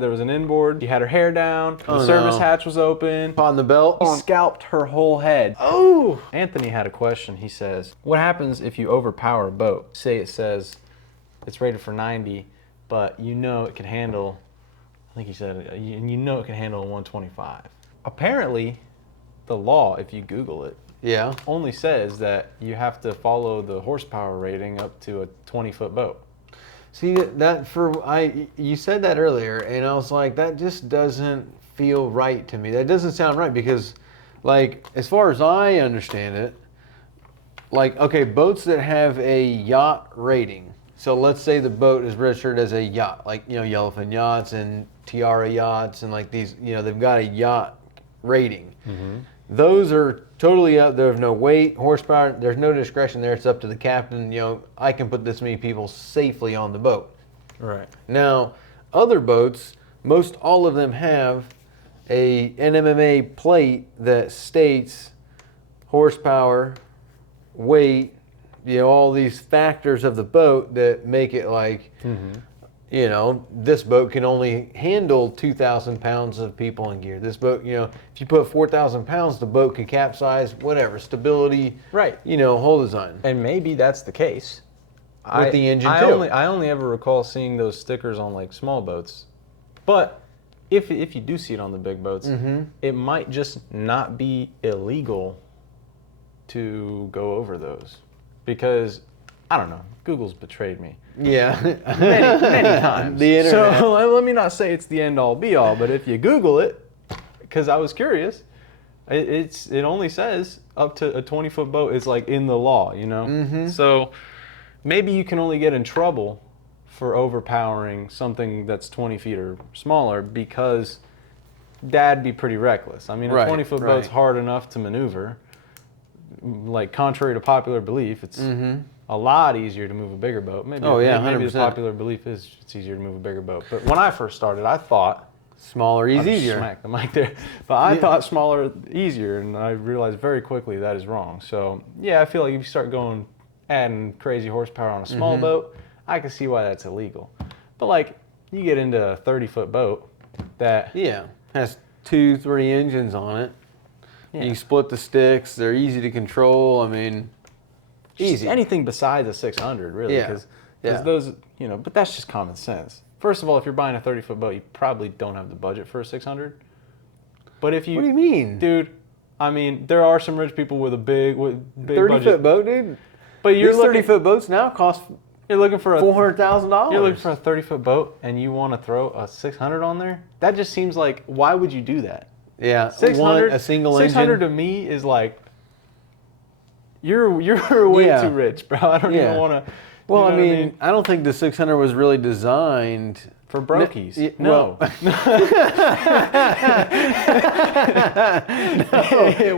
There was an inboard. She had her hair down. The Oh, service no. hatch was open. On the belt. He scalped her whole head. Oh! Anthony had a question. He says, what happens if you overpower a boat? Say it says it's rated for 90, but you know it can handle, I think he said, you know it can handle a 125. Apparently, the law, if you Google it, Yeah. only says that you have to follow the horsepower rating up to a 20-foot boat. See, you said that earlier, and I was like, that just doesn't feel right to me. That doesn't sound right because, like, as far as I understand it, like, okay, boats that have a yacht rating. So let's say the boat is registered as a yacht, like, you know, Yellowfin Yachts and Tiara Yachts and like these, you know, they've got a yacht rating. Mm-hmm. Those are totally up. There's no weight, horsepower. There's no discretion there. It's up to the captain. You know, I can put this many people safely on the boat. Right. Now, other boats, most all of them have a NMMA plate that states horsepower, weight, you know, all these factors of the boat that make it like, you know, this boat can only handle 2,000 pounds of people and gear. This boat, you know, if you put 4,000 pounds, the boat can capsize, whatever, stability, Right. you know, whole design. And maybe that's the case. With the engine too. I only ever recall seeing those stickers on like small boats. But if you do see it on the big boats, it might just not be illegal to go over those. Because, I don't know, Google's betrayed me. Yeah. Many times. The internet. So let me not say it's the end all be all, but if you Google it, because I was curious, it only says up to a 20-foot boat is like in the law, you know? So maybe you can only get in trouble for overpowering something that's 20 feet or smaller because that'd be pretty reckless. I mean, a 20-foot boat's hard enough to maneuver. Like, contrary to popular belief, it's a lot easier to move a bigger boat. Maybe, maybe the popular belief is it's easier to move a bigger boat. But when I first started, I thought smaller is easier. Smack the mic there. But I thought smaller easier, and I realized very quickly that is wrong. So yeah, I feel like if you start adding crazy horsepower on a small boat, I can see why that's illegal. But like, you get into a 30-foot boat that has 2-3 engines on it. Yeah. You split the sticks. They're easy to control. I mean, easy. Anything besides a 600, really. Yeah. Because those, you know, but that's just common sense. First of all, if you're buying a 30-foot boat, you probably don't have the budget for a 600. But if you... What do you mean? Dude, I mean, there are some rich people with a big 30-foot boat, dude? But you're These 30-foot boats now cost you're looking for $400,000. You're looking for a 30-foot boat, and you want to throw a 600 on there? That just seems like, why would you do that? Yeah, 600, a single 600 engine. to me is like, you're way too rich, bro. I don't even want to. Well, I mean, I don't think the 600 was really designed for brokies. No. It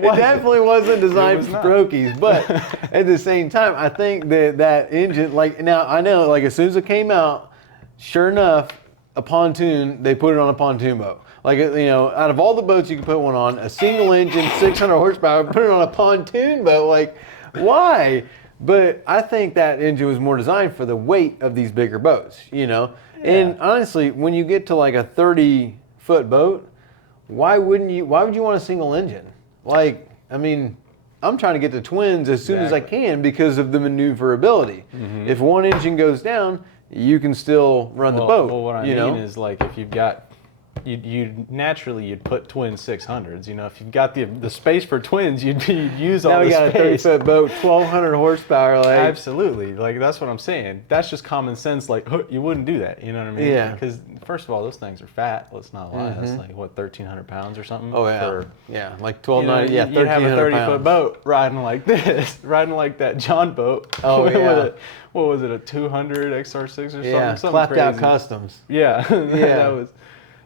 definitely wasn't designed for brokies. But at the same time, I think that engine, like, now I know, like, as soon as it came out, sure enough, a pontoon, they put it on a pontoon boat. Like, you know, out of all the boats you can put one on, a single engine, 600 horsepower, put it on a pontoon boat. Like, why? But I think that engine was more designed for the weight of these bigger boats, you know? Yeah. And honestly, when you get to like a 30-foot boat, why would you want a single engine? Like, I mean, I'm trying to get to twins as soon as I can because of the maneuverability. If one engine goes down, you can still run the boat. Well, what I mean is, like, if you've got, you'd put twin 600s. You know, if you've got the space for twins, you'd use all the space. Now we got a 30-foot boat, 1,200 horsepower. Like. Absolutely. Like, that's what I'm saying. That's just common sense. Like, you wouldn't do that. You know what I mean? Yeah. Because, first of all, those things are fat. Let's not lie. That's like, what, 1,300 pounds or something? Oh, yeah. Like 1,290, yeah, 1,300 You'd have a 30-foot pounds. boat riding like this, riding like that John boat. Oh, yeah. What was it, a 200 XR6 or something? Yeah, something clapped crazy. out customs. Yeah.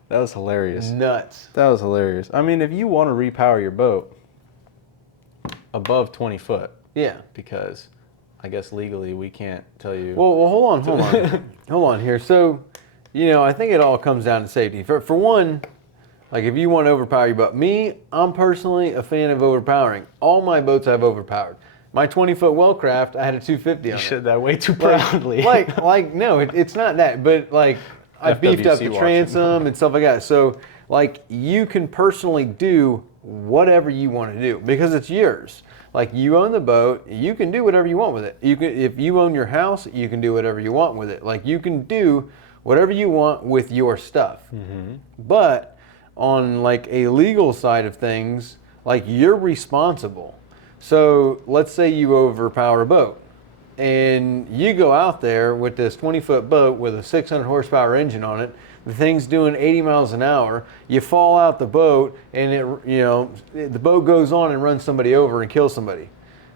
That was hilarious. Nuts. That was hilarious. I mean, if you want to repower your boat above 20 foot, because I guess legally we can't tell you. Well, hold on. Hold on here. So, you know, I think it all comes down to safety. For one, like if you want to overpower your boat, I'm personally a fan of overpowering. All my boats I've overpowered. My 20-foot Wellcraft, I had a 250 on it. You said that way too proudly. No, it's not that. But like, I've beefed up FWC the transom and stuff like that. So like you can personally do whatever you want to do because it's yours. Like you own the boat, you can do whatever you want with it. You can, if you own your house, you can do whatever you want with it. Like you can do whatever you want with your stuff. But on like a legal side of things, like you're responsible. So let's say you overpower a boat and you go out there with this 20-foot boat with a 600 horsepower engine on it. The thing's doing 80 miles an hour. You fall out the boat, and the boat goes on and runs somebody over and kills somebody.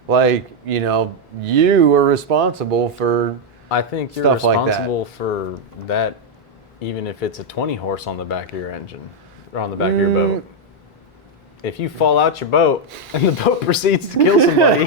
Like, you are responsible for. I think you're stuff like that. responsible for that, even if it's a 20 horse on the back of your engine or on the back of your boat. If you fall out your boat and the boat proceeds to kill somebody,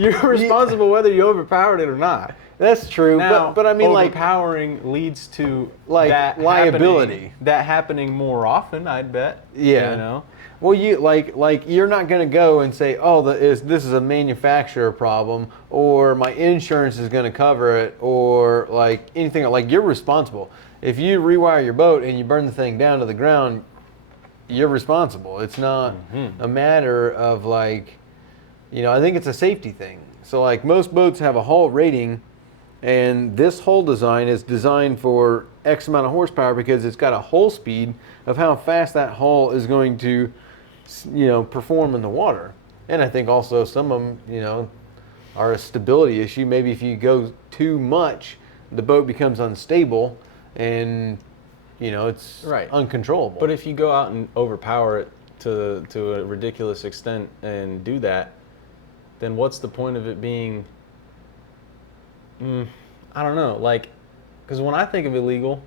you're responsible whether you overpowered it or not. That's true, Now, but I mean, overpowering leads to like that liability. happening more often, I'd bet. Yeah. Well, you like you're not going to go and say, oh, this is a manufacturer problem, or my insurance is going to cover it, or like anything. Like you're responsible. If you rewire your boat and you burn the thing down to the ground, you're responsible. It's not a matter of like, I think it's a safety thing. So like most boats have a hull rating. And this hull design is designed for X amount of horsepower because it's got a hull speed of how fast that hull is going to, perform in the water. And I think also some of them, are a stability issue. Maybe if you go too much, the boat becomes unstable and, it's uncontrollable. But if you go out and overpower it to a ridiculous extent and do that, then what's the point of it being... I don't know, like, because when I think of illegal,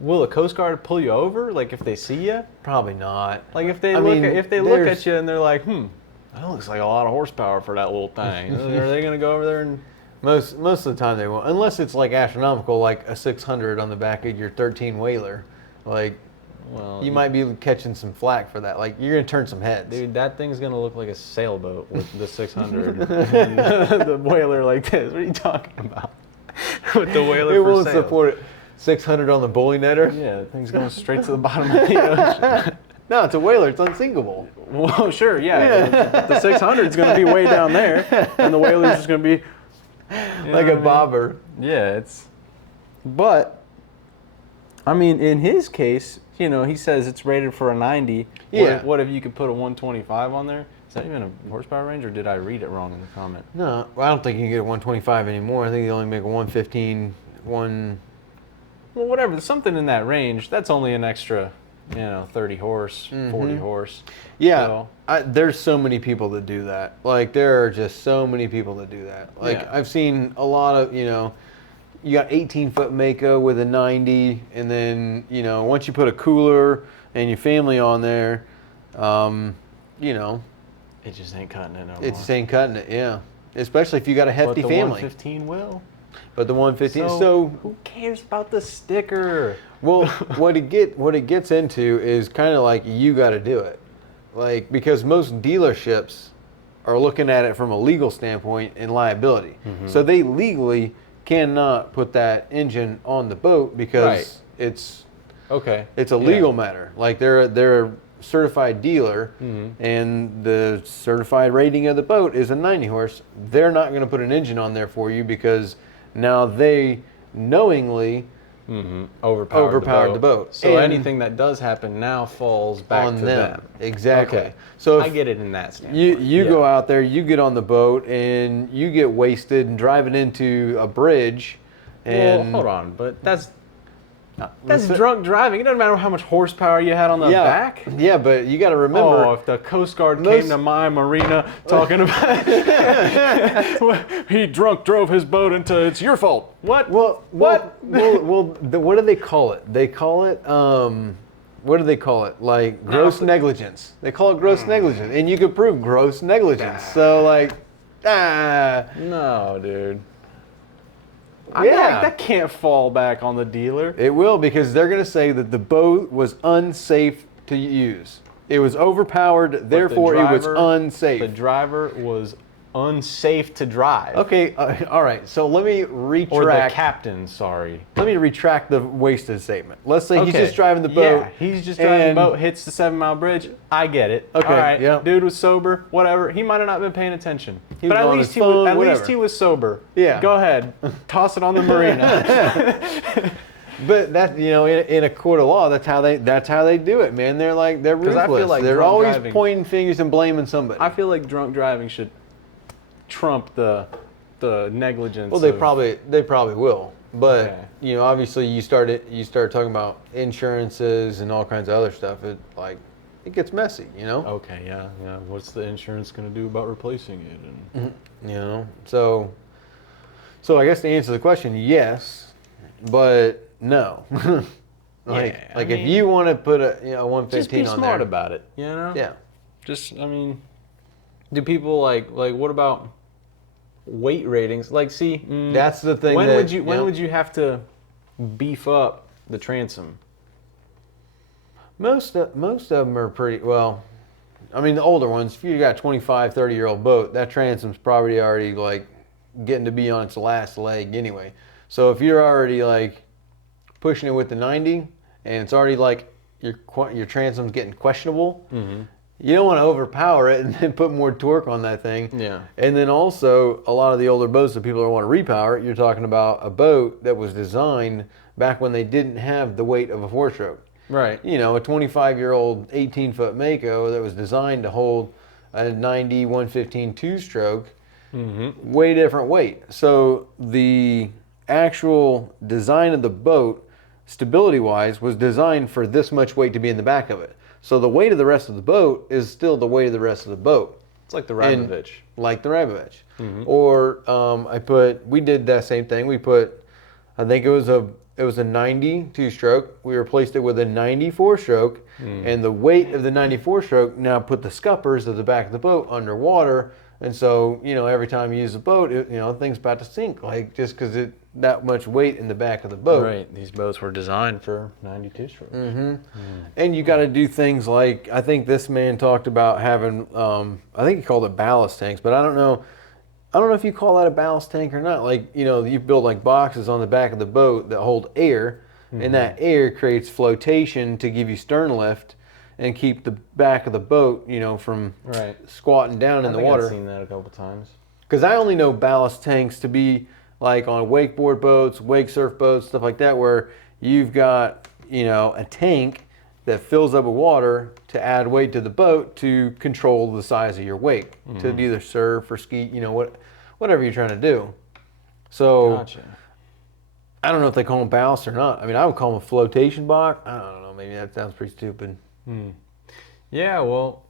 will a Coast Guard pull you over, like, if they see you? Probably not. Like, if they look at you and they're like, that looks like a lot of horsepower for that little thing. Are they going to go over there and... Most of the time they won't, unless it's like astronomical, like a 600 on the back of your 13 whaler. Like, you might be catching some flack for that. Like, you're going to turn some heads. Dude, that thing's going to look like a sailboat with the 600 and the whaler like this. What are you talking about? With the whaler it for won't sails. support it. 600 on the bully netter? Yeah, the thing's going straight to the bottom of the ocean. No, it's a whaler. It's unsinkable. Well, sure, yeah. The 600 is going to be way down there, and the whaler's just going to be... like a bobber. Yeah, But, I mean, in his case, he says it's rated for a 90. Yeah. What if you could put a 125 on there? Is that even a horsepower range, or did I read it wrong in the comment? No, I don't think you can get a 125 anymore. I think you only make a 115, Well, whatever. Something in that range. That's only an extra, 30 horse, 40 horse. Yeah, So, there's so many people that do that. Like, there are just so many people that do that. Like, Yeah. I've seen a lot of, you got 18-foot Mako with a 90, and then, once you put a cooler and your family on there, it just ain't cutting it no more. it just ain't cutting it, yeah. Especially if you got a hefty But the family. 115 will. But the 115, So who cares about the sticker? well, what it gets into is kind of like you got to do it, like because most dealerships are looking at it from a legal standpoint and liability, so they legally cannot put that engine on the boat because it's a legal matter. Like they're a certified dealer, and the certified rating of the boat is a 90 horse. They're not going to put an engine on there for you because now they knowingly overpowered the boat. So And anything that does happen now falls back on to them. Exactly. Okay. So I if get it in that standpoint. you go out there, you get on the boat, and you get wasted and driving into a bridge. And Well, hold on, but that's drunk driving. It doesn't matter how much horsepower you had on the back. Yeah, but you got to remember. Oh, if the Coast Guard came to my marina talking about he drunk drove his boat into it's your fault. What? What do they call it? They call it what do they call it? Like gross negligence. They call it gross negligence, and you could prove gross negligence. So like, no, dude. That can't fall back on the dealer. It will, because they're going to say that the boat was unsafe to use. It was overpowered, therefore it was unsafe. The driver was unsafe to drive. Okay, all right. So let me retract. Or the captain, sorry. Let me retract the wasted statement. Let's say he's Okay. just driving the boat. Yeah, he's just driving the boat, hits the 7 Mile bridge. I get it. Okay, all right, yeah. dude was sober, whatever. He might have not been paying attention. He but was at on least his he phone, was at whatever. least he was sober. Yeah. Go ahead. Toss it on the marina. But that, you know, in a court of law, that's how they do it, man. They're ruthless. I feel like they're drunk always driving- pointing fingers and blaming somebody. I feel like drunk driving should trump the negligence. Well, they probably will. But Okay. you know, obviously, you start talking about insurances and all kinds of other stuff. It gets messy, you know. Okay, yeah. What's the insurance going to do about replacing it? And You know, so I guess to answer the question, yes, but no. I if mean, you want to put a 115 just be on smart there, about it. You know. yeah. Just, I mean, do people like what about weight ratings? Like, see, That's the thing. when would you have to beef up the transom? Most of them are pretty well. I mean, the older ones. If you got a 25, 30-year-old boat, that transom's probably already like getting to be on its last leg anyway. So if you're already like pushing it with the 90, and it's already like your transom's getting questionable, you don't want to overpower it and then put more torque on that thing. Yeah. And then also a lot of the older boats that people don't want to repower it, you're talking about a boat that was designed back when they didn't have the weight of a 4-stroke. Right. You know, a 25-year-old 18-foot Mako that was designed to hold a 90 115 2-stroke, way different weight. So the actual design of the boat, stability-wise, was designed for this much weight to be in the back of it. So the weight of the rest of the boat is still the weight of the rest of the boat. It's like the Rybovich. Like the Rybovich. Or we did that same thing. We put, I think it was a 90 2-stroke. We replaced it with a 94 stroke, and the weight of the 94 stroke now put the scuppers of the back of the boat underwater. And so, you know, every time you use the boat, thing's about to sink, like just because that much weight in the back of the boat. Right. These boats were designed for 92 strokes. And you got to do things like, I think this man talked about having, I think he called it ballast tanks, but I don't know if you call that a ballast tank or not. Like, you know, you build like boxes on the back of the boat that hold air, and that air creates flotation to give you stern lift and keep the back of the boat, you know, from squatting down in the water. I've seen that a couple times. Because I only know ballast tanks to be like on wakeboard boats, wake surf boats, stuff like that, where you've got, you know, a tank that fills up with water to add weight to the boat to control the size of your wake, to either surf or ski, you know, whatever you're trying to do. So Gotcha. I don't know if they call them ballast or not. I mean, I would call them a flotation box. I don't know. Maybe that sounds pretty stupid. Yeah, well,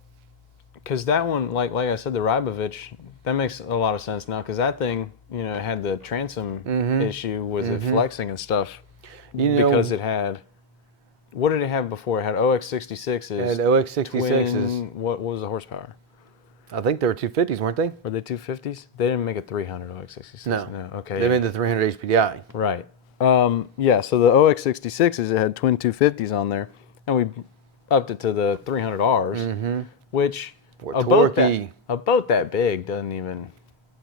because that one, like I said, the Rybovich, that makes a lot of sense now, because that thing, you know, it had the transom issue with it flexing and stuff, because it had, what did it have before? It had OX66s. It had OX66s. What was the horsepower? I think they were 250s, weren't they? Were they 250s? They didn't make a 300 OX66. No. Okay. They made the 300 HPDI. Right. Yeah, so the OX66s, it had twin 250s on there, and we upped it to the 300Rs, which a boat that big doesn't even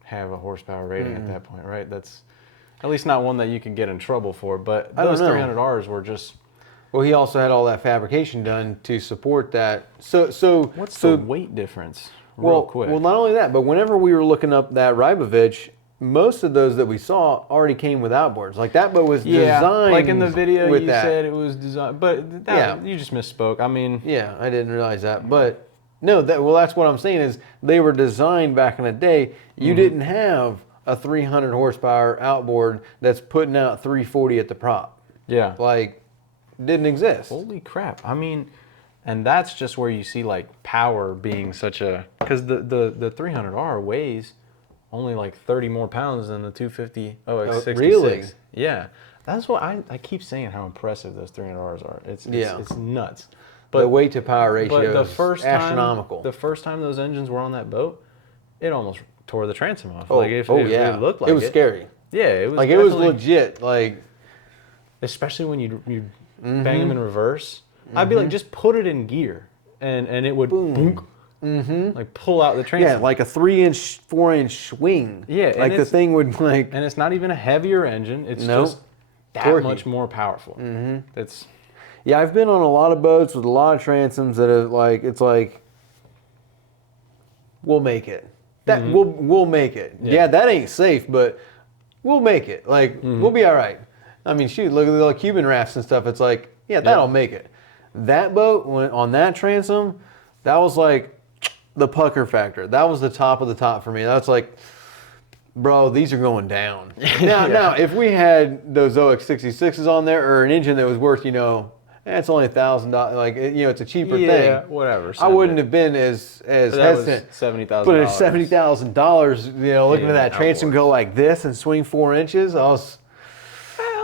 have a horsepower rating at that point, right? That's at least not one that you can get in trouble for, but those 300Rs were just... Well, he also had all that fabrication done to support that. So what's the weight difference? Real quick. Well, not only that, but whenever we were looking up that Rybovich, most of those that we saw already came with outboards. Like that boat was designed. Like in the video, you that. said it was designed, but you just misspoke. I mean, yeah, I didn't realize that, but no, that's what I'm saying is they were designed back in the day. You didn't have a 300 horsepower outboard that's putting out 340 at the prop. Yeah, like didn't exist. Holy crap! I mean, and that's just where you see like power being such a, because the 300R weighs only like 30 more pounds than the 250 OX66. Really? Yeah. That's what I keep saying how impressive those 300Rs are. It's nuts. But the weight to power ratio is astronomical. The first time those engines were on that boat, it almost tore the transom off. Oh, It looked like it was scary. Yeah, it was like it was legit. Like, especially when you bang them in reverse. I'd be like, just put it in gear, and it would boom. Like pull out the transom. Yeah, like a 3-inch, 4-inch swing. Yeah, like the thing would like. And it's not even a heavier engine. It's just that much more powerful. It's. Yeah, I've been on a lot of boats with a lot of transoms that are like, it's like, we'll make it. That we'll make it. Yeah, that ain't safe, but we'll make it. Like we'll be all right. I mean, shoot, look at the little Cuban rafts and stuff. It's like, yeah, that'll make it. That boat went on that transom. That was like the pucker factor. That was the top of the top for me. That's like, bro, these are going down. Now, if we had those OX66s on there or an engine that was worth, it's only $1,000. Like, it's a cheaper thing. Yeah, whatever. I wouldn't have been as hesitant. $70,000. But it's $70,000. Looking at that transom go like this and swing 4 inches, I was.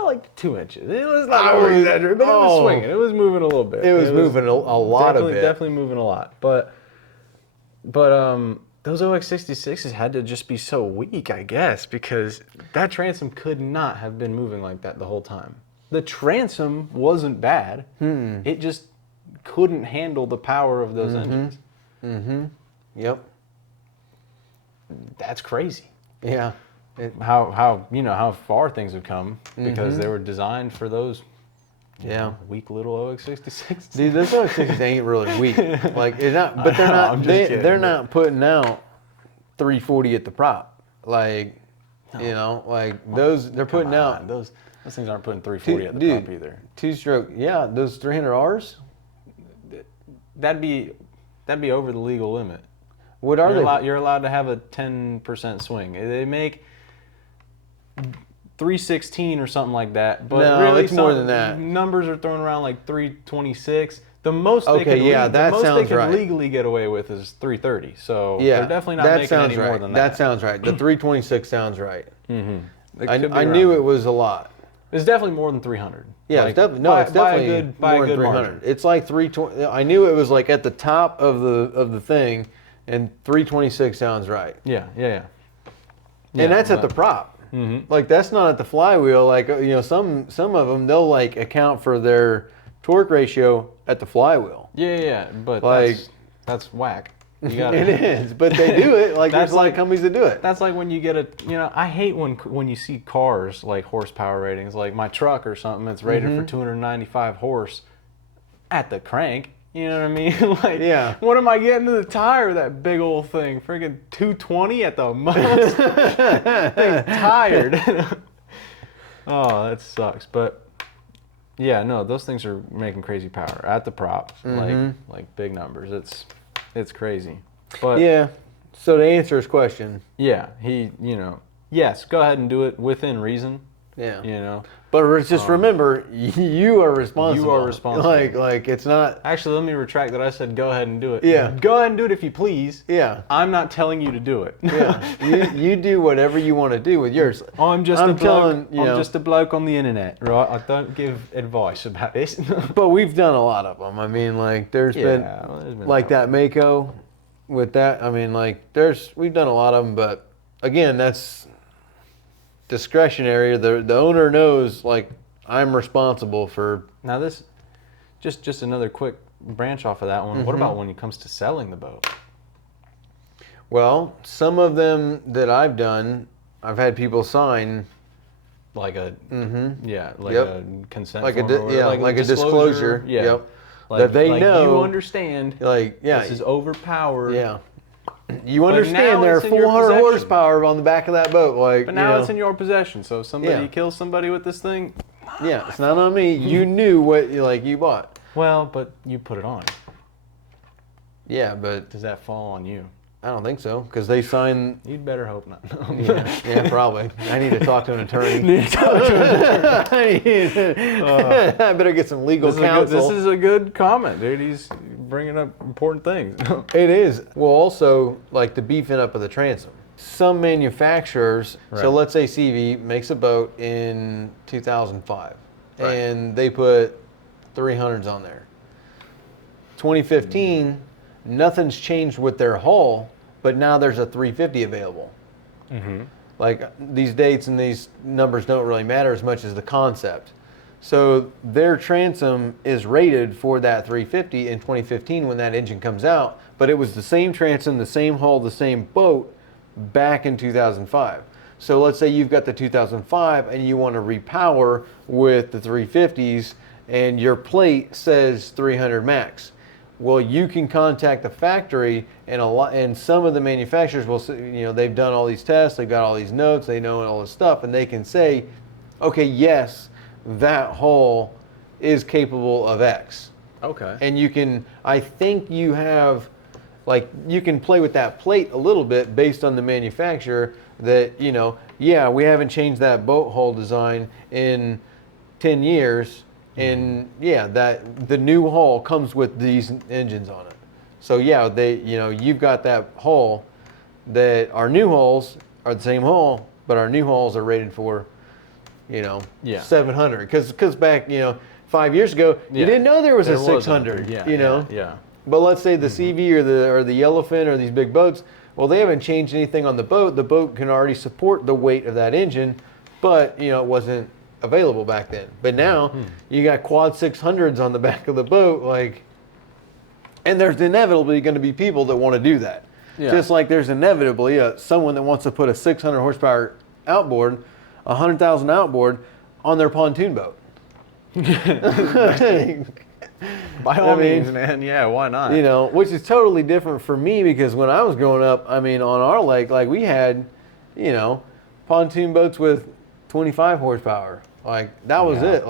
Like 2 inches. It was not over-exaggerated, but it was swinging. It was moving a little bit. It was moving a lot of it. Definitely moving a lot. But those OX66s had to just be so weak, I guess, because that transom could not have been moving like that the whole time. The transom wasn't bad. It just couldn't handle the power of those engines. Yep. That's crazy. Yeah. How far things have come because they were designed for those weak little OX66s. Dude, those OX66s ain't really weak. Like it's not, but they're not. They're not putting out 340 at the prop. Like those. They're putting out those things aren't putting 340 at the prop either. 2-stroke. Yeah, those 300Rs. That'd be over the legal limit. What are they? You're allowed to have a 10% swing. They make 316 or something like that, but no, really it's more than that. Numbers are thrown around like 326. The most they could legally get away with is 330. So they're definitely not making any more than that. That sounds right. The 326 sounds right. I knew it was a lot. It's definitely more than 300. Yeah, it's definitely more than 300. Margin. It's like 320. I knew it was like at the top of the thing, and 326 sounds right. Yeah. And that's at the prop. Like that's not at the flywheel. Like some of them they'll like account for their torque ratio at the flywheel. Yeah. But like that's whack. You got it is, but they do it. Like there's a lot of companies that do it. That's like when you get I hate when you see cars like horsepower ratings, like my truck or something that's rated for 295 horse at the crank. You know what I mean? Like, what am I getting to the tire of that big old thing? Friggin' 220 at the most. Thing's tired. Oh, that sucks. But yeah, no, those things are making crazy power at the prop, like big numbers. It's crazy. But yeah. So to answer his question. Yeah, yes, go ahead and do it within reason. Yeah. But just remember, you are responsible. You are responsible. Like it's not. Actually, let me retract that. I said go ahead and do it. Yeah. Go ahead and do it if you please. Yeah. I'm not telling you to do it. Yeah. You do whatever you want to do with yours. I'm just a bloke on the internet, right? I don't give advice about this. But we've done a lot of them. I mean, like there's been like that Mako with that. I mean, like we've done a lot of them, but again, that's discretionary. The owner knows, like, I'm responsible for. Now this, just another quick branch off of that one. What about when it comes to selling the boat? Well, some of them that I've done, I've had people sign like a a consent like form, like a disclosure. Yeah. Yep. Like, that they know you understand. Like this is overpowered. Yeah. You understand there are 400 horsepower on the back of that boat. Like, but now it's in your possession. So if somebody kills somebody with this thing, it's not on me. You knew what you bought. Well, but you put it on. Yeah, but does that fall on you? I don't think so, because they sign. You'd better hope not. Yeah, probably. I need to talk to an attorney. I better get some legal counsel. This is a good comment, dude. He's bringing up important things. It is. Well, also, like the beefing up of the transom. Some manufacturers, so let's say CV makes a boat in 2005, and they put 300s on there. 2015, nothing's changed with their hull, but now there's a 350 available. Like these dates and these numbers don't really matter as much as the concept. So their transom is rated for that 350 in 2015 when that engine comes out, but it was the same transom, the same hull, the same boat back in 2005. So let's say you've got the 2005 and you want to repower with the 350s and your plate says 300 max. Well, you can contact the factory, and some of the manufacturers will say, they've done all these tests, they've got all these notes, they know all this stuff, and they can say, okay, yes, that hull is capable of X. Okay. And I think you have, you can play with that plate a little bit based on the manufacturer that, yeah, we haven't changed that boat hull design in 10 years. And yeah, that the new hull comes with these engines on it. So yeah, you've got that hull that our new hulls are the same hull, but our new hulls are rated for, 700. Because back, 5 years ago, you didn't know there was a 600. Yeah. But let's say the CV or the Yellowfin or these big boats, well, they haven't changed anything on the boat. The boat can already support the weight of that engine, but it wasn't available back then. But now you got quad 600s on the back of the boat, and there's inevitably going to be people that want to do that. Yeah. Just like there's inevitably someone that wants to put a 600 horsepower outboard, 100,000 outboard on their pontoon boat. By all means, man. Yeah, why not? Which is totally different for me because when I was growing up, on our lake, we had, pontoon boats with 25 horsepower. That was it.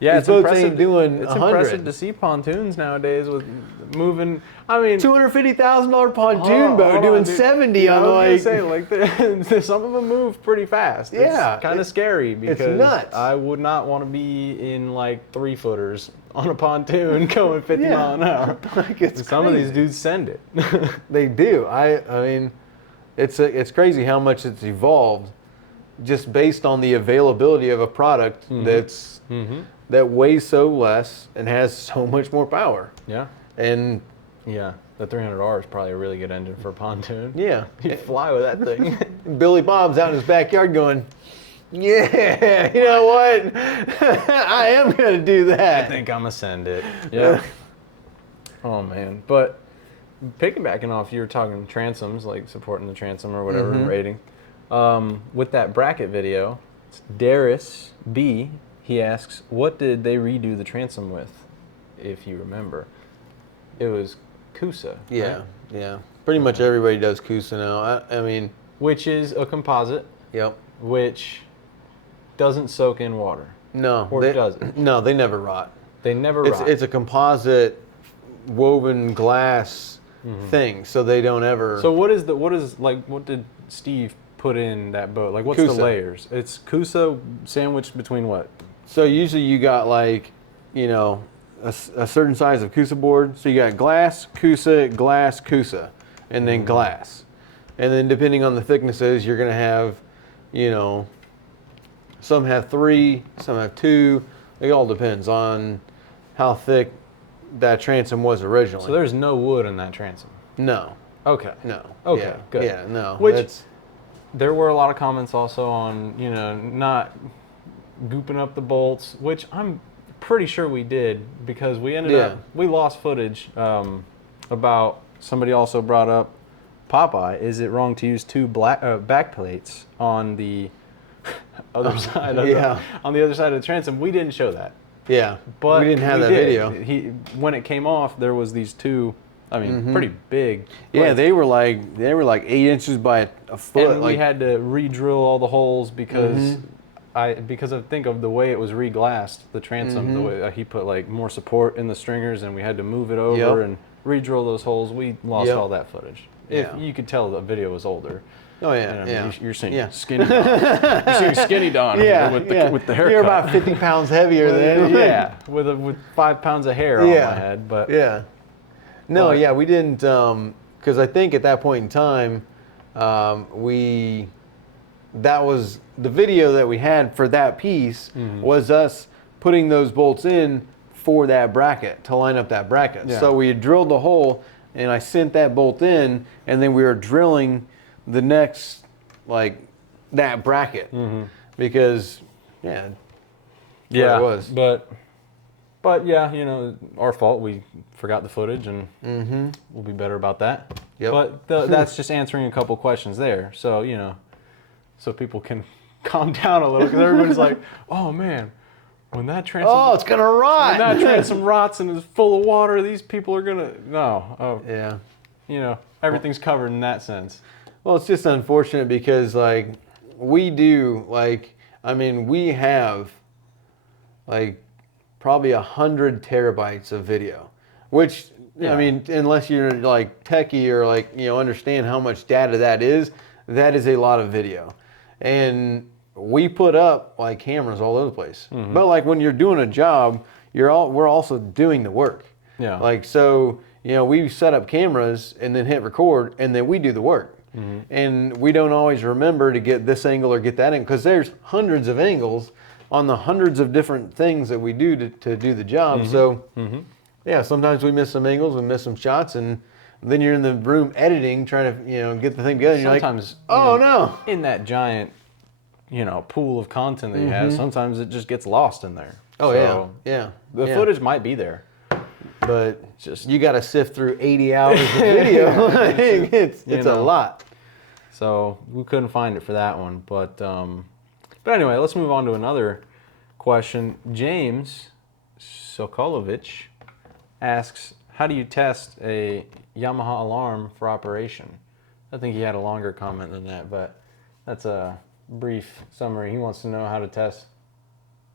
Yeah, these boats ain't doing It's 100. impressive to see pontoons nowadays with moving. $250,000 pontoon boat doing 70 on the lake. Some of them move pretty fast. Yeah, it's kind of scary because it's nuts. I would not want to be in 3-footers on a pontoon going 50 mile an hour. Some of these dudes send it. They do. It's crazy how much it's evolved, just based on the availability of a product that weighs so less and has so much more power. Yeah. And yeah, the 300R is probably a really good engine for a pontoon. Yeah. You fly with that thing. Billy Bob's out in his backyard going, yeah, you know what? I am going to do that. I think I'm going to send it. Yeah. Oh, man. But piggybacking off, you were talking transoms, supporting the transom or whatever rating. With that bracket video, Darius B, he asks, what did they redo the transom with, if you remember? It was Coosa. Yeah, right? yeah. Pretty much everybody does Coosa now. Which is a composite. Yep. Which doesn't soak in water. No. Or does it? No, they never rot. They never rot. It's a composite woven glass thing, so they don't ever. So what did Steve put in that boat? What's Coosa. The layers? It's Coosa sandwiched between what? So usually you got a certain size of Coosa board. So you got glass, Coosa, and then glass. And then depending on the thicknesses, you're going to have, some have 3, some have 2. It all depends on how thick that transom was originally. So there's no wood in that transom? No. Okay. No. Okay, yeah. good. Yeah, no. Which, there were a lot of comments also on, not gooping up the bolts, which I'm pretty sure we did because we we lost footage about, somebody also brought up, Popeye, is it wrong to use 2 back plates on the other side of on the other side of the transom? We didn't show that. Yeah, but we didn't have that video. When it came off, there was these 2, pretty big. Yeah, they were like 8 inches by a foot. And we had to re-drill all the holes because I think of the way it was re-glassed, the transom, the way he put more support in the stringers, and we had to move it over and re-drill those holes. We lost all that footage. If you could tell the video was older. Oh yeah, You're seeing skinny Don. You're seeing skinny Don with the haircut. You're about 50 pounds heavier than with 5 pounds of hair on my head. But we didn't because I think at that point in time that was the video that we had for that piece was us putting those bolts in for that bracket to line up that bracket. Yeah. So we had drilled the hole and I sent that bolt in, and then we were drilling the next that bracket because Yeah, it was. But yeah, you know, our fault. We forgot the footage, and we'll be better about that. Yep. But that's just answering a couple questions there. So, you know, so people can calm down a little, because everybody's like, oh man, when that transom, Oh, it's gonna rot. when that transom rots and is full of water, these people are gonna Yeah. you know, everything's covered in that sense. Well, it's just unfortunate because like we do we have like probably 100 terabytes of video, which Yeah. I mean, unless you're like techie or like, you know, understand how much data that is a lot of video. And we put up like cameras all over the place. But like when you're doing a job, we're also doing the work. Yeah. Like, so, you know, we set up cameras and then hit record and then we do the work. And we don't always remember to get this angle or get that angle, because there's hundreds of angles on the hundreds of different things that we do to do the job. So yeah, sometimes we miss some angles, we miss some shots, and then you're in the room editing, trying to, you know, get the thing together. And Sometimes, you're like, oh no! In that giant, you know, pool of content that you have, sometimes it just gets lost in there. Oh So yeah. The footage might be there, but just you got to sift through 80 hours of video. It's a lot. So we couldn't find it for that one. But anyway, let's move on to another question. James Sokolovich asks, how do you test a Yamaha alarm for operation? I think he had a longer comment than that, but that's a brief summary. He wants to know how to test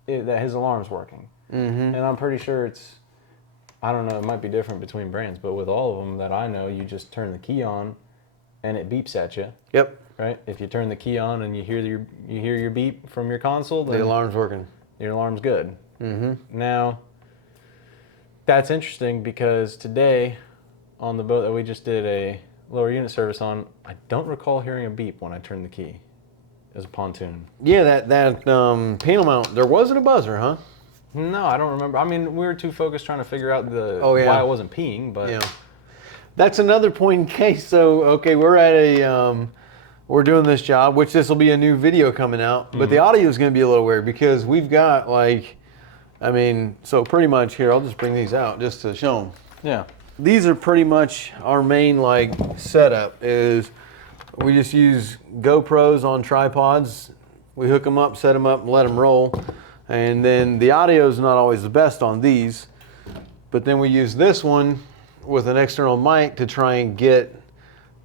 that his alarm's working. And I'm pretty sure it's, I don't know, it might be different between brands, but with all of them that I know, you just turn the key on and it beeps at you. Yep. Right? If you turn the key on and you hear your beep from your console, then the alarm's working. Your alarm's good. Now, that's interesting because today, on the boat that we just did a lower unit service on, I don't recall hearing a beep when I turned the key. It was a pontoon. Yeah, that panel mount, there wasn't a buzzer, huh? No, I don't remember. I mean, we were too focused trying to figure out yeah. why I wasn't peeing, but... Yeah. That's another point in case. So, okay, we're at we're doing this job, which this will be a new video coming out, but the audio is going to be a little weird because we've got like, I mean, so pretty much here, I'll just bring these out just to show them. Yeah. These are pretty much our main like setup is we just use GoPros on tripods. We hook them up, set them up, and let them roll. And then the audio is not always the best on these, but then we use this one with an external mic to try and get,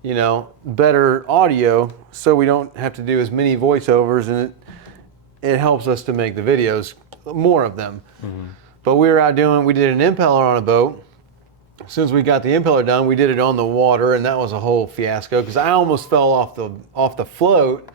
you know, better audio so we don't have to do as many voiceovers, and it helps us to make the videos, more of them. But we did an impeller on a boat. As soon as we got the impeller done, we did it on the water, and that was a whole fiasco because I almost fell off the float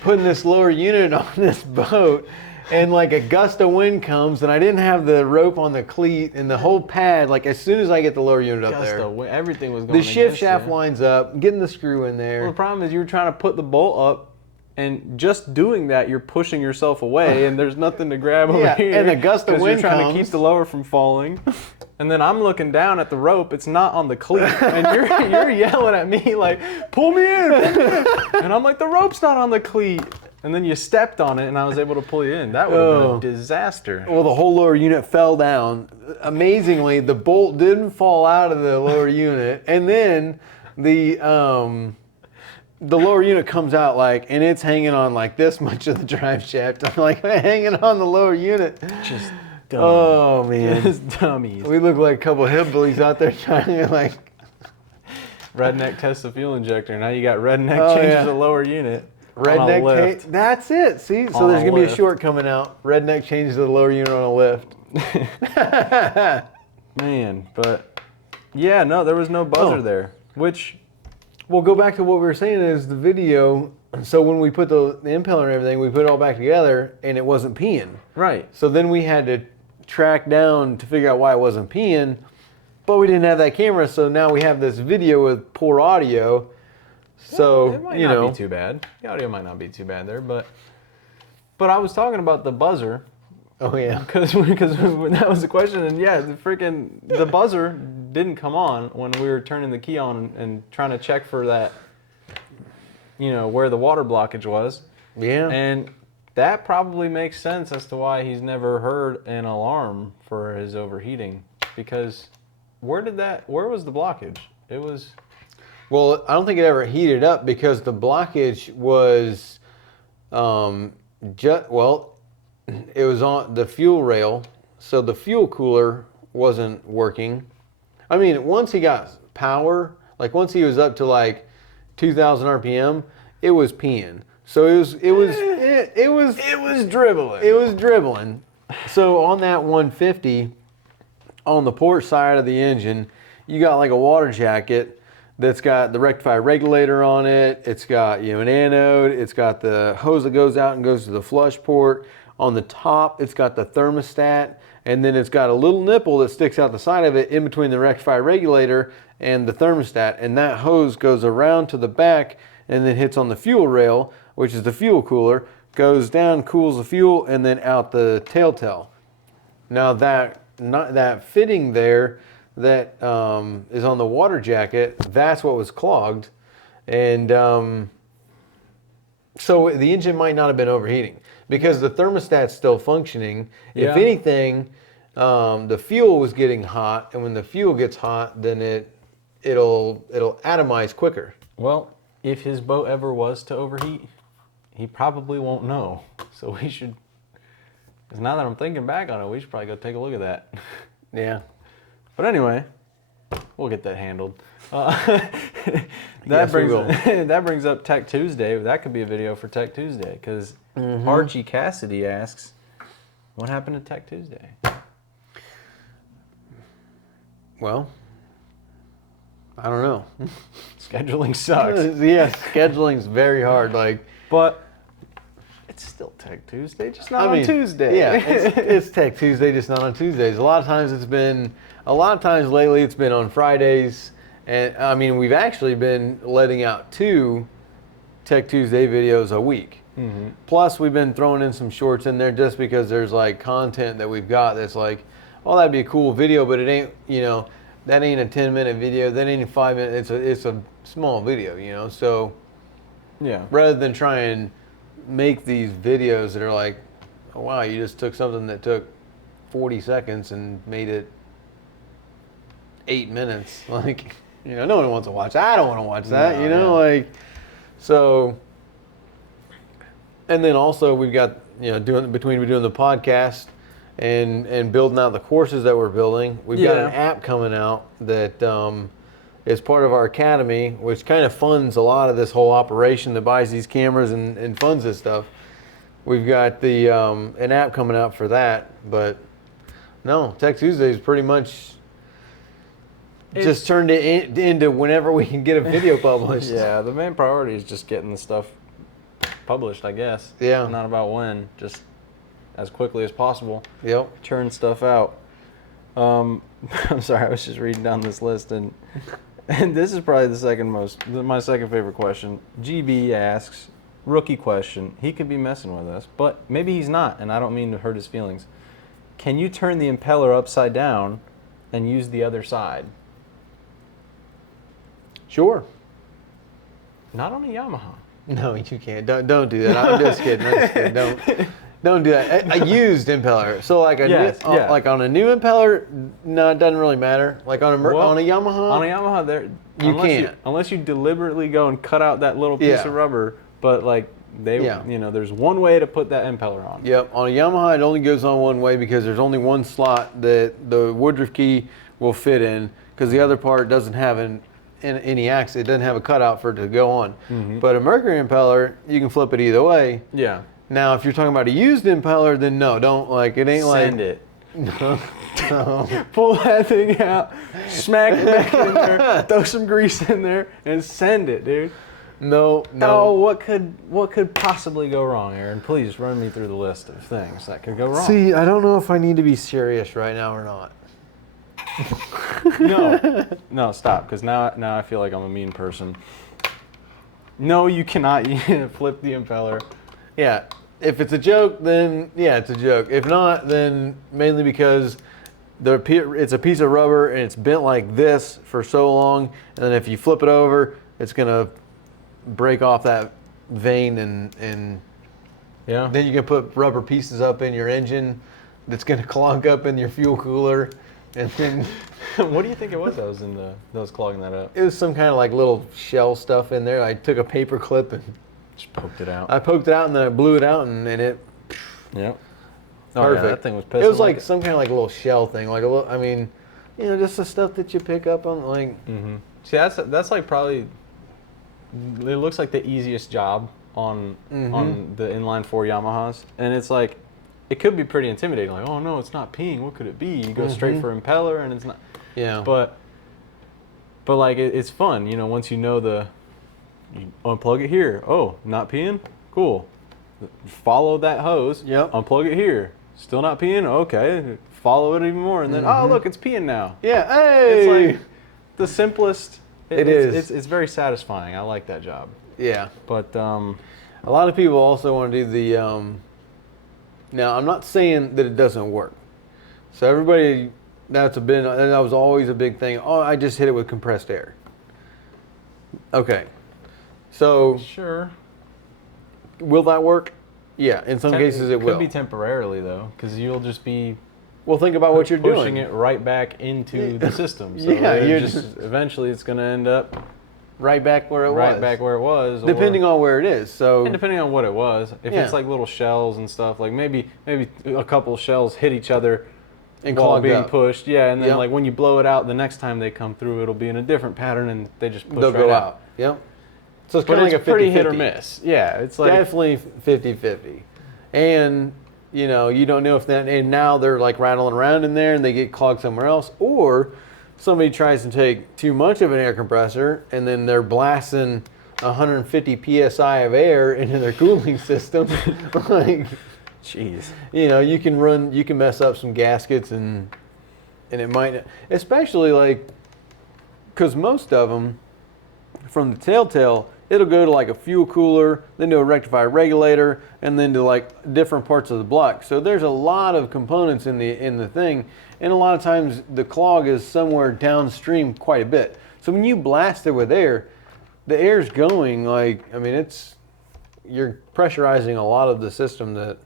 putting this lower unit on this boat. And like a gust of wind comes, and I didn't have the rope on the cleat, and the whole pad, like as soon as I get the lower unit up there, everything was going. The shift shaft lines up, getting the screw in there. Well, the problem is you were trying to put the bolt up, and just doing that, you're pushing yourself away, and there's nothing to grab over here. And a gust of wind you're trying to keep the lower from falling. And then I'm looking down at the rope, it's not on the cleat, and you're yelling at me like, pull me in, and I'm like, the rope's not on the cleat. And then you stepped on it, and I was able to pull you in. That would have been a disaster. Well, the whole lower unit fell down. Amazingly, the bolt didn't fall out of the lower unit, and then the lower unit comes out and it's hanging on like this much of the drive shaft. I'm like hanging on the lower unit. Just dumb. Oh man, just dummies. We look like a couple of hillbillies out there trying to like. Redneck tests the fuel injector. Now you got redneck changes the lower unit. Redneck, that's it. See, so there's gonna be a short coming out. Redneck changes the lower unit on a lift. Man, but yeah, no, there was no buzzer there. Which, well, go back to what we were saying is the video. So when we put the impeller and everything, we put it all back together, and it wasn't peeing. Right. So then we had to track down to figure out why it wasn't peeing, but we didn't have that camera. So now we have this video with poor audio. So, it might not be too bad. The audio might not be too bad there, but I was talking about the buzzer. Oh yeah. Because that was the question, and yeah, the buzzer didn't come on when we were turning the key on and trying to check for that, you know, where the water blockage was. Yeah. And that probably makes sense as to why he's never heard an alarm for his overheating. Because where was the blockage? It was... Well, I don't think it ever heated up because the blockage was, it was on the fuel rail, so the fuel cooler wasn't working. I mean, once he got power, like once he was up to like 2,000 RPM, it was peeing. So it was dribbling. It was dribbling. So on that 150, on the port side of the engine, you got like a water jacket that's got the rectifier regulator on it. It's got, an anode. It's got the hose that goes out and goes to the flush port. On the top, it's got the thermostat, and then it's got a little nipple that sticks out the side of it in between the rectifier regulator and the thermostat. And that hose goes around to the back and then hits on the fuel rail, which is the fuel cooler, goes down, cools the fuel, and then out the telltale. Now that fitting there that is on the water jacket, that's what was clogged. And so the engine might not have been overheating because the thermostat's still functioning. Yeah. If anything, the fuel was getting hot, and when the fuel gets hot, then it'll atomize quicker. Well, if his boat ever was to overheat, he probably won't know. So we should, because now that I'm thinking back on it, we should probably go take a look at that. Yeah. But anyway, we'll get that handled. Yes, we will. That brings up Tech Tuesday. That could be a video for Tech Tuesday, because Archie Cassidy asks, what happened to Tech Tuesday? Well, I don't know. Scheduling sucks. Yeah, scheduling's very hard. But it's still Tech Tuesday, just not on Tuesday. Yeah, it's Tech Tuesday, just not on Tuesdays. A lot of times lately it's been on Fridays. And I mean, we've actually been letting out 2 Tech Tuesday videos a week. Mm-hmm. Plus, we've been throwing in some shorts in there just because there's like content that we've got that's like, oh, that'd be a cool video, but it ain't, that ain't a 10-minute video. That ain't a 5-minute. It's a small video, So yeah, rather than try and make these videos that are like, oh wow, you just took something that took 40 seconds and made it 8 minutes. Like, no one wants to watch that. I don't want to watch that, so. And then also we've got, doing the podcast and building out the courses that we're building. We've got an app coming out that is part of our academy, which kind of funds a lot of this whole operation that buys these cameras and funds this stuff. We've got the an app coming out for that, but no, Tech Tuesday is pretty much just turned it into whenever we can get a video published. Yeah, the main priority is just getting the stuff published, I guess. Yeah. Not about when, just as quickly as possible. Yep. Churn stuff out. I'm sorry, I was just reading down this list, and this is probably my second favorite question. GB asks, rookie question. He could be messing with us, but maybe he's not, and I don't mean to hurt his feelings. Can you turn the impeller upside down and use the other side? Sure. Not on a Yamaha. No, you can't. Don't do that. I'm just kidding. Don't do that. A used impeller. So like like on a new impeller, no, it doesn't really matter. Like on a Yamaha. On a Yamaha, you can't. Unless you deliberately go and cut out that little piece of rubber. But like there's one way to put that impeller on. Yep. On a Yamaha, it only goes on one way because there's only one slot that the Woodruff key will fit in, because the other part doesn't have any axis. It doesn't have a cutout for it to go on. Mm-hmm. But a Mercury impeller, you can flip it either way. Yeah. Now, if you're talking about a used impeller, then no, don't it ain't Send it. No. Pull that thing out, smack it back in there, throw some grease in there, and send it, dude. No. Oh, what could possibly go wrong, Aaron? Please run me through the list of things that could go wrong. See, I don't know if I need to be serious right now or not. No, stop, because now I feel like I'm a mean person. No, you cannot flip the impeller. Yeah, if it's a joke, then yeah, it's a joke. If not, then mainly because it's a piece of rubber and it's bent like this for so long, and then if you flip it over, it's gonna break off that vein and Yeah. Then you can put rubber pieces up in your engine that's going to clog up in your fuel cooler. And then What do you think it was that was clogging that up? it was some kind of like little shell stuff in there. I took a paper clip and Just poked it out. I poked it out and then I blew it out and it Yep. perfect. Yeah, that thing was pissing. It was like some kind of like little shell thing, like a little. I mean, just the stuff that you pick up on, like. Mm-hmm. See, that's like probably. It looks like the easiest job on the inline 4 Yamahas, and it's like, it could be pretty intimidating. Like, oh no, it's not peeing. What could it be? You go straight for impeller, and it's not. Yeah. But like it's fun, once you know you unplug it here. Oh, not peeing? Cool. Follow that hose. Yep. Unplug it here. Still not peeing? Okay. Follow it even more, and then oh look, it's peeing now. Yeah. Hey. It's like the simplest. It is. It's very satisfying. I like that job. Yeah. But a lot of people also want to do the. Now, I'm not saying that it doesn't work. So everybody, that was always a big thing. Oh, I just hit it with compressed air. Okay. So sure. Will that work? Yeah, in some cases it will. Could be temporarily though, because you'll just be. Well, think about what you're doing. Pushing it right back into the system. So yeah, you're just eventually it's going to end up right back where it was. Right back where it was. Depending on where it is. So and depending on what it was. If it's like little shells and stuff, like maybe a couple shells hit each other and while being up. pushed. Yeah, and then like when you blow it out, the next time they come through, it'll be in a different pattern, and they just push They'll right go out. Yep. So it's kind of like a 50-50. Pretty hit or miss. Yeah, it's like definitely 50-50. And you don't know if that, and now they're like rattling around in there and they get clogged somewhere else, or somebody tries to take too much of an air compressor and then they're blasting 150 psi of air into their cooling system. Like, jeez, you can mess up some gaskets and it might, especially like, because most of them from the telltale, it'll go to like a fuel cooler, then to a rectifier regulator, and then to like different parts of the block. So there's a lot of components in the thing, and a lot of times the clog is somewhere downstream quite a bit. So when you blast it with air, the air's going you're pressurizing a lot of the system that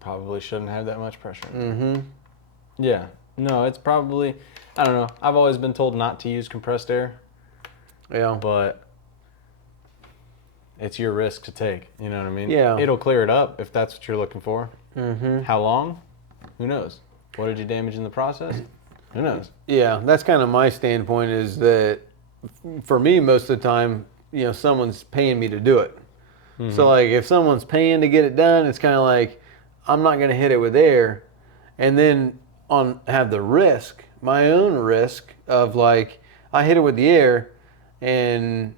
probably shouldn't have that much pressure. Mm-hmm. Yeah. No, it's probably, I don't know. I've always been told not to use compressed air. Yeah. But it's your risk to take. You know what I mean? Yeah. It'll clear it up if that's what you're looking for. Mm-hmm. How long? Who knows? What did you damage in the process? Who knows? Yeah, that's kind of my standpoint, is that for me, most of the time, someone's paying me to do it. Mm-hmm. So like if someone's paying to get it done, it's kind of like, I'm not going to hit it with air and then have the risk, my own risk of like, I hit it with the air and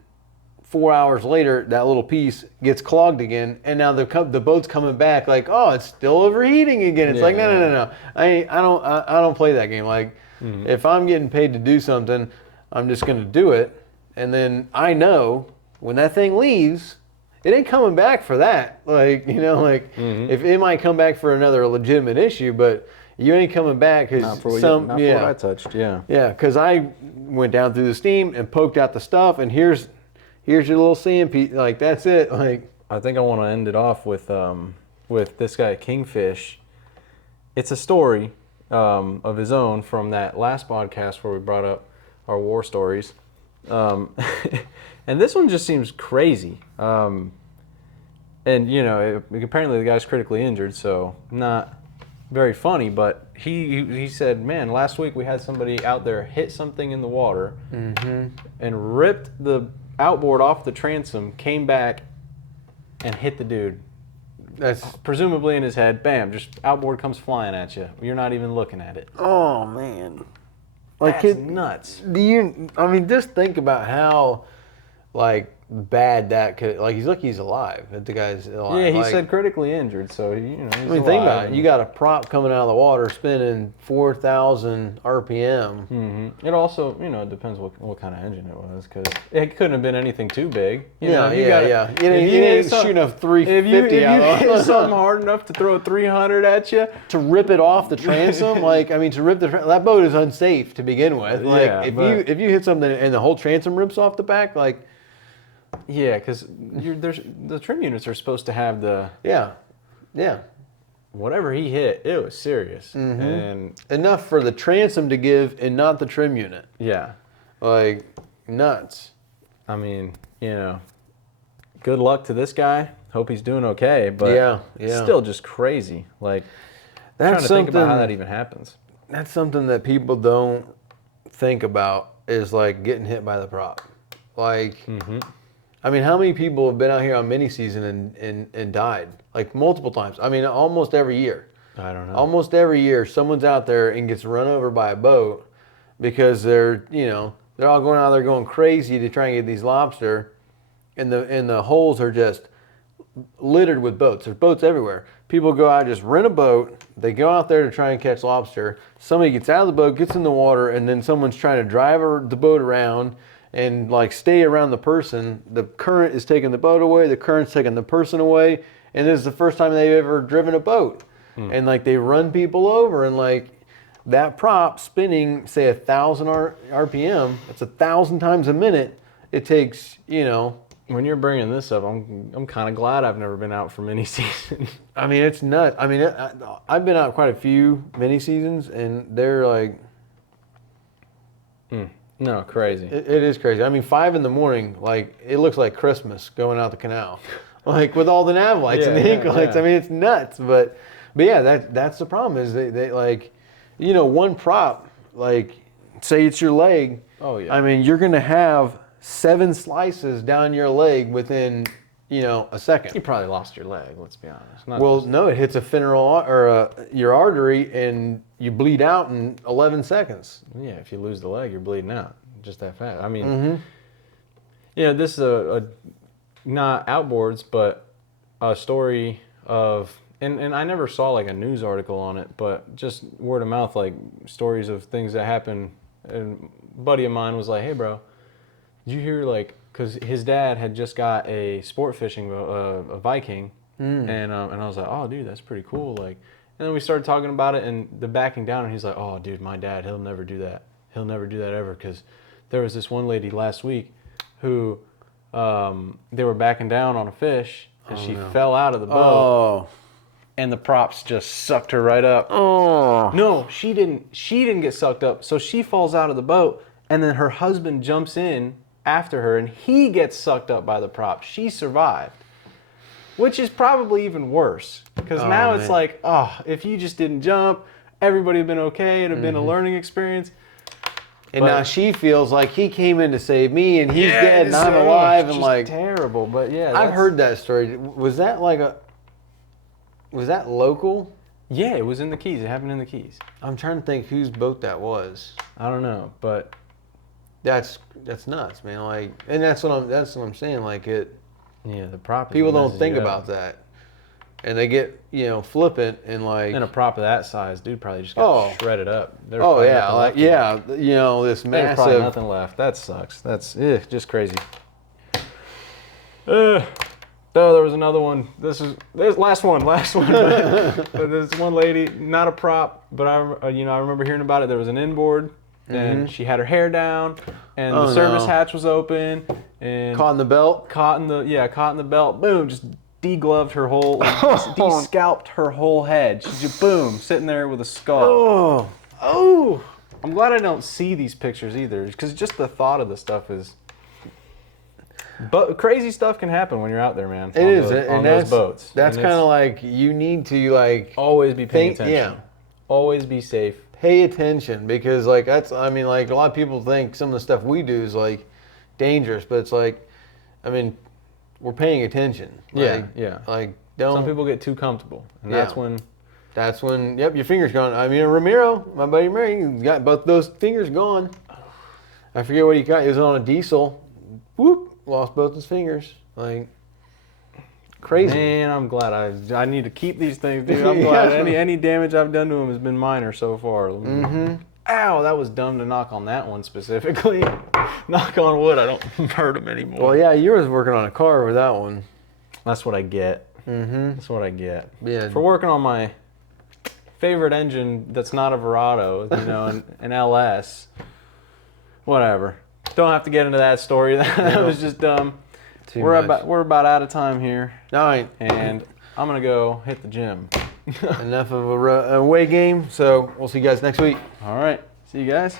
4 hours later, that little piece gets clogged again, and now the boat's coming back like, oh, it's still overheating again. It's like, no. I don't play that game. Like, if I'm getting paid to do something, I'm just going to do it, and then I know when that thing leaves, it ain't coming back for that. Like, if it might come back for another legitimate issue, but you ain't coming back because not for what I touched. Yeah. Yeah, because I went down through the steam and poked out the stuff, and here's your little sandpiece. Like, that's it. Like, I think I want to end it off with this guy Kingfish. It's a story of his own from that last podcast where we brought up our war stories, and this one just seems crazy. And apparently the guy's critically injured, so not very funny. But he said, man, last week we had somebody out there hit something in the water and ripped the outboard off the transom, came back and hit the dude. That's presumably in his head. Bam, just outboard comes flying at you. You're not even looking at it. Oh man, like, that's nuts. Just think about how like bad that could, like, he's lucky he's alive. That the guy's alive. Yeah, he said critically injured, so he's alive. Think about it. You got a prop coming out of the water spinning 4,000 RPM. Mm-hmm. It also, it depends what kind of engine it was, because it couldn't have been anything too big. Yeah. It ain't shooting a 350 out. If you hit something hard enough to throw a 300 at you, to rip it off the transom, to rip that boat is unsafe to begin with. Like, if you hit something and the whole transom rips off the back, like. Yeah, because the trim units are supposed to have the Yeah. Whatever he hit, it was serious. And enough for the transom to give and not the trim unit. yeah. Like, nuts. I mean, good luck to this guy. Hope he's doing okay. But Yeah. it's still just crazy. Like, That's trying to think about how that even happens. That's something that people don't think about is like getting hit by the prop. Like, I mean, how many people have been out here on mini season and died? Like multiple times. I mean, almost every year. I don't know. Almost every year, someone's out there and gets run over by a boat because they're all going out there going crazy to try and get these lobster, and the holes are just littered with boats. There's boats everywhere. People go out, just rent a boat. They go out there to try and catch lobster. Somebody gets out of the boat, gets in the water, and then someone's trying to drive the boat around and like stay around the person. The current is taking the boat away. The current's taking the person away. And this is the first time they've ever driven a boat. And like they run people over, and like that prop spinning, say 1,000 RPM, that's 1,000 times a minute. It takes, When you're bringing this up, I'm kind of glad I've never been out for mini season. I mean, it's nuts. I mean, I've been out quite a few mini seasons, and they're like, No, crazy. it is crazy. I mean, 5 a.m, like it looks like Christmas going out the canal, like with all the nav lights and the ink lights. Yeah. I mean, it's nuts. But yeah, that's the problem is they like, one prop, like say it's your leg. Oh yeah. I mean, you're gonna have 7 slices down your leg within, a second. You probably lost your leg, let's be honest. Well, no, it hits a femoral or your artery, and you bleed out in 11 seconds. Yeah, if you lose the leg, you're bleeding out just that fast. I mean, this is a not outboards, but a story of, and I never saw like a news article on it, but just word of mouth, like stories of things that happen. And a buddy of mine was like, "Hey, bro, did you hear because his dad had just got a sport fishing boat, a Viking, and I was like, oh, dude, that's pretty cool. Like, and then we started talking about it and the backing down, and he's like, oh, dude, my dad, he'll never do that. He'll never do that ever, because there was this one lady last week who they were backing down on a fish, and she fell out of the boat, and the props just sucked her right up. Oh. No, she didn't. She didn't get sucked up. So she falls out of the boat, and then her husband jumps in after her, and he gets sucked up by the prop. She survived, which is probably even worse, because now it's like, if you just didn't jump, everybody would have been okay. It'd have been a learning experience. And now she feels like he came in to save me, and he's dead, and I'm alive, and like terrible. But yeah, I've heard that story. Was that was that local? Yeah, it was in the Keys. It happened in the Keys. I'm trying to think whose boat that was. I don't know, but that's nuts, man. Like, and that's what I'm saying. Like it. Yeah, the prop. People don't think about that, and they get flippant and like. And a prop of that size, dude, probably just got shredded up. There's this massive. There's probably nothing left. That sucks. That's just crazy. There was another one. This last one. But there's one lady, not a prop, but I remember hearing about it. There was an inboard, and she had her hair down, and the service hatch was open, and caught in the belt. Caught in the belt. Boom, just degloved her whole, de-scalped her whole head. She just boom, sitting there with a skull. Oh! I'm glad I don't see these pictures either, because just the thought of the stuff is. But crazy stuff can happen when you're out there, man. It is, on those boats. That's kind of like you need to like always be paying attention. Yeah, always be safe. Pay attention, because like that's. I mean, like a lot of people think some of the stuff we do is like dangerous, but it's like, I mean, we're paying attention. Like, yeah. Like don't. Some people get too comfortable, and that's when. That's when. Yep, your finger's gone. I mean, Ramiro, my buddy Ramiro, he got both those fingers gone. I forget what he got. He was on a diesel. Whoop. Lost both his fingers. Like crazy. Man, I'm glad I need to keep these things, dude. I'm glad any damage I've done to him has been minor so far. Ow, that was dumb to knock on that one specifically. Knock on wood, I don't hurt him anymore. Well, yeah, you was working on a car with that one. That's what I get. That's what I get. Yeah. For working on my favorite engine that's not a Verado, an LS. Whatever. Don't have to get into that story. That was just dumb. We're about out of time here. All right. And I'm gonna go hit the gym. Enough of a away game. So we'll see you guys next week. All right. See you guys.